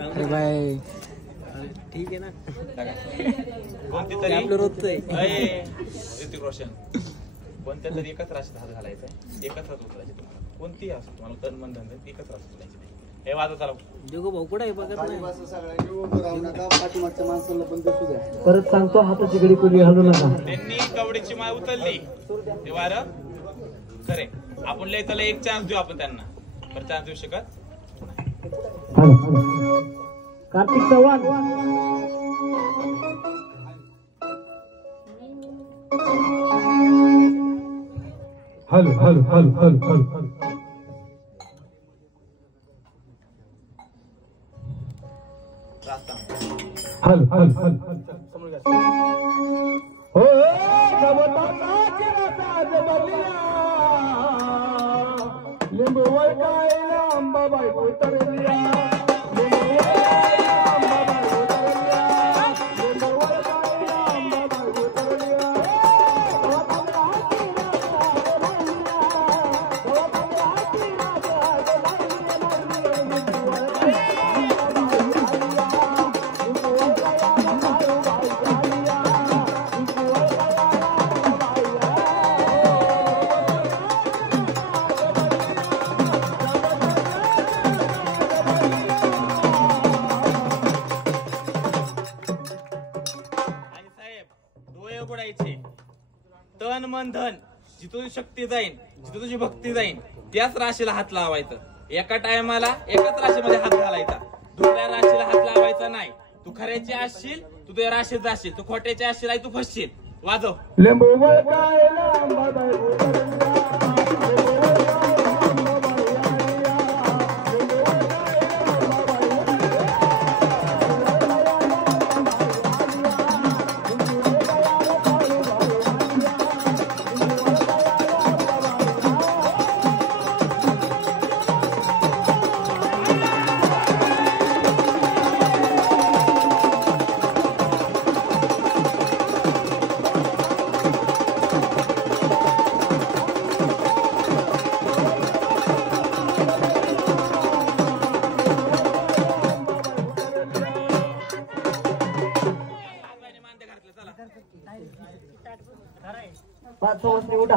अरे भाई ठीक आहे ना. कोणती तरी आपलं रोजचं आहे. ऋतिक रोशन कोणत्या तरी एकच राशीत हात घालायचा आहे, एकच हात उचलायचे तुम्हाला. कोणती असो तुम्हाला तन मन धंदा एकच रास उचलायची. हे वाजत चालू जोगो भाऊ कुठे बघत नाही. परत सांगतो हाताची घडी कोणी हलू नका. त्यांनी कवडीची माळ उचलली ते वार खरे. आपण लय त्याला एक चान्स देऊ आपण त्यांना. बरं चान्स देऊ शकत Kartik Chavan hello hello hello hello hello hello hello हो लिंबू काय अंबाबाई उतरल्या. तन मन धन जिथं तुझी शक्ती जाईन, जिथं तुझी भक्ती जाईन त्याच राशीला हात लावायचं. एका टायमाला एकच राशीमध्ये हात घालायचा. दुसऱ्या राशीला हात लावायचा नाही. तू खऱ्याची असशील तू त्या राशीत जाशील, तू खोट्याची असशील तू फसशील. वाजव. पाच वाजता उठा.